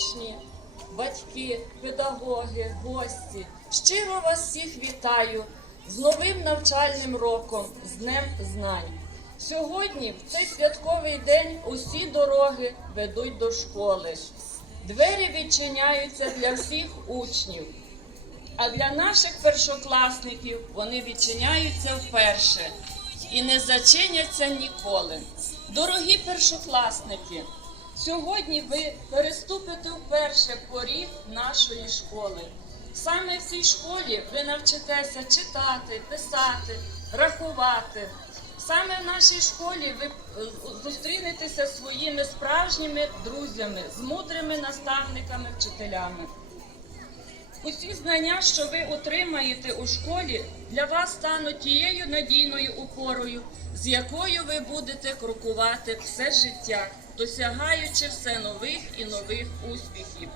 учні, батьки, педагоги, гості. Щиро вас всіх вітаю з новим навчальним роком, з Днем Знань. Сьогодні, в цей святковий день, усі дороги ведуть до школи. Двері відчиняються для всіх учнів. А для наших першокласників вони відчиняються вперше і не зачиняться ніколи. Дорогі першокласники, сьогодні ви переступите вперше поріг нашої школи. Саме в цій школі ви навчитеся читати, писати, рахувати. Саме в нашій школі ви е, зустрінетеся своїми справжніми друзями, з мудрими наставниками, вчителями. Усі знання, що ви отримаєте у школі, для вас стануть тією надійною опорою, з якою ви будете крокувати все життя, досягаючи все нових і нових успіхів.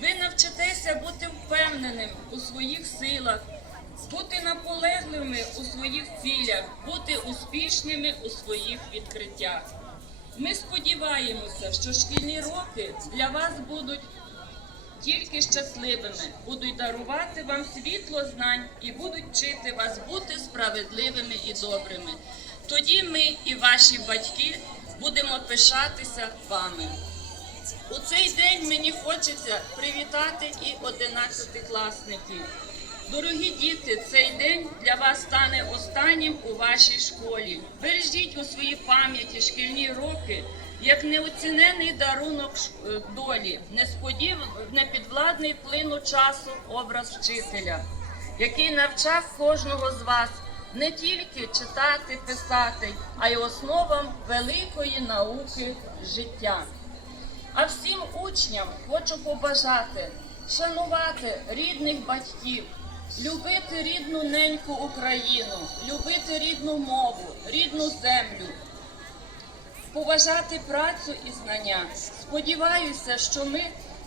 Ви навчитеся бути впевненим у своїх силах, бути наполегливими у своїх цілях, бути успішними у своїх відкриттях. Ми сподіваємося, що шкільні роки для вас будуть тільки щасливими, будуть дарувати вам світло знань і будуть вчити вас бути справедливими і добрими. Тоді ми і ваші батьки будемо пишатися вами. У цей день мені хочеться привітати і одинадцятикласників. Дорогі діти, цей день для вас стане останнім у вашій школі. Бережіть у своїй пам'яті шкільні роки як неоцінений дарунок е, долі, несподів... непідвладний плину часу образ вчителя, який навчав кожного з вас не тільки читати, писати, а й основам великої науки життя. А всім учням хочу побажати шанувати рідних батьків, любити рідну неньку Україну, любити рідну мову, рідну землю, поважати працю і знання. Сподіваюся, що ми,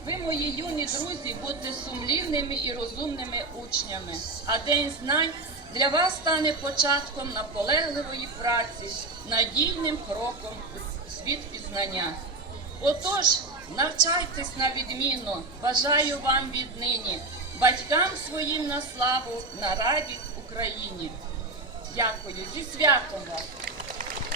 ви, мої юні друзі, будете сумлінними і розумними учнями. А День знань для вас стане початком наполегливої праці, надійним кроком у світ пізнання. Отож, навчайтесь на відміну, бажаю вам віднині, батькам своїм на славу, на радість Україні. Дякую, зі святом вас!